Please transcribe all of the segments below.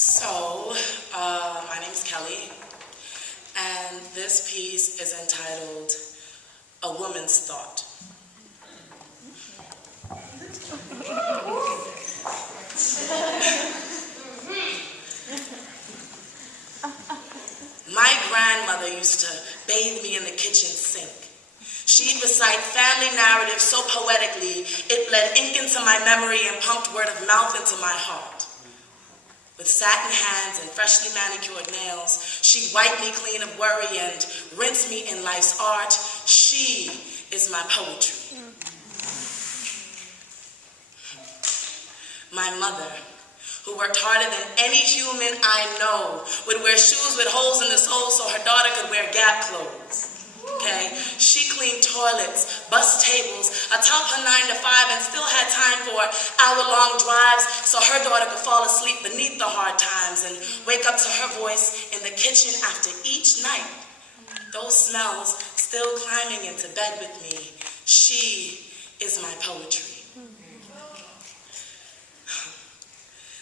So, my name is Kelly, and this piece is entitled A Woman's Thought. My grandmother used to bathe me in the kitchen sink. She'd recite family narratives so poetically, it bled ink into my memory and pumped word of mouth into my heart. With satin hands and freshly manicured nails, she'd wipe me clean of worry and rinse me in life's art. She is my poetry. My mother, who worked harder than any human I know, would wear shoes with holes in the soles so her daughter could wear Gap clothes. Okay, she cleaned toilets, bus tables, atop her 9 to 5, and still had time for hour-long drives so her daughter could fall asleep beneath the hard times and wake up to her voice in the kitchen after each night. Those smells still climbing into bed with me. She is my poetry.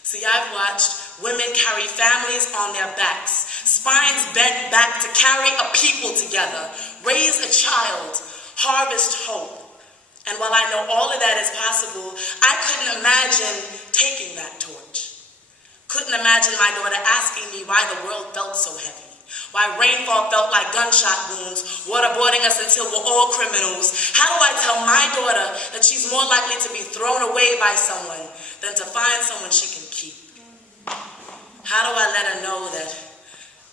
See, I've watched women carry families on their backs, spines bent back to carry a people together, raise a child, harvest hope. And while I know all of that is possible, I couldn't imagine taking that torch. Couldn't imagine my daughter asking me why the world felt so heavy, why rainfall felt like gunshot wounds, waterboarding us until we're all criminals. How do I tell my daughter that she's more likely to be thrown away by someone than to find someone she can keep? How do I let her know that,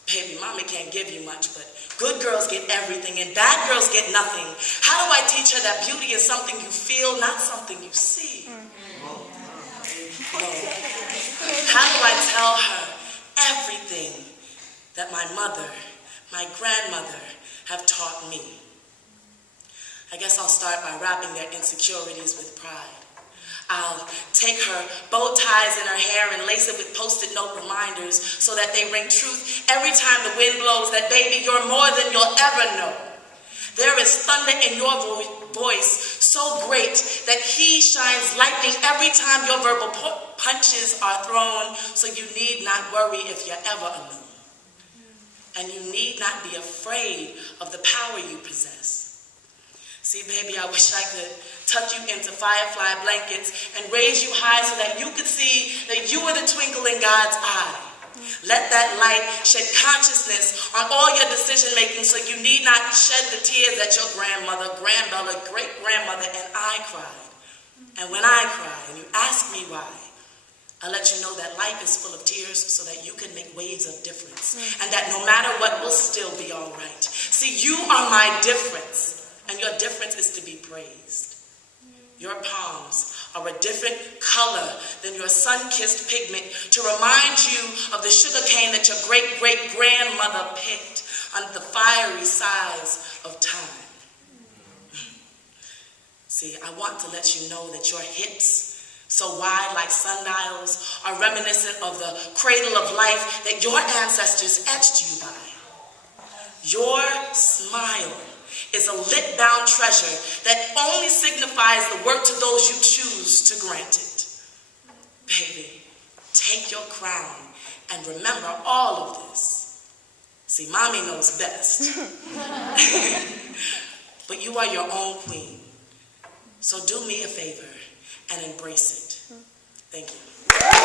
baby, mommy can't give you much, but good girls get everything and bad girls get nothing? How do I teach her that beauty is something you feel, not something you see? How do I tell her everything that my mother, my grandmother have taught me? I guess I'll start by wrapping their insecurities with pride. I'll take her bow ties in her hair and lace it with post-it note reminders so that they ring truth every time the wind blows, that baby, you're more than you'll ever know. There is thunder in your voice so great that he shines lightning every time your verbal punches are thrown, so you need not worry if you're ever alone. And you need not be afraid of the power you possess. See, baby, I wish I could tuck you into firefly blankets and raise you high so that you could see that you are the twinkle in God's eye. Let that light shed consciousness on all your decision-making so you need not shed the tears that your grandmother, grandmother, great-grandmother, and I cried. And when I cry and you ask me why, I let you know that life is full of tears so that you can make waves of difference and that no matter what will still be all right. See, you are my difference. And your difference is to be praised. Your palms are a different color than your sun-kissed pigment to remind you of the sugar cane that your great-great-grandmother picked under the fiery sighs of time. See, I want to let you know that your hips, so wide like sundials, are reminiscent of the cradle of life that your ancestors etched you by. Your smile is a lit-bound treasure that only signifies the work to those you choose to grant it. Baby, take your crown and remember all of this. See, mommy knows best. But you are your own queen. So do me a favor and embrace it. Thank you.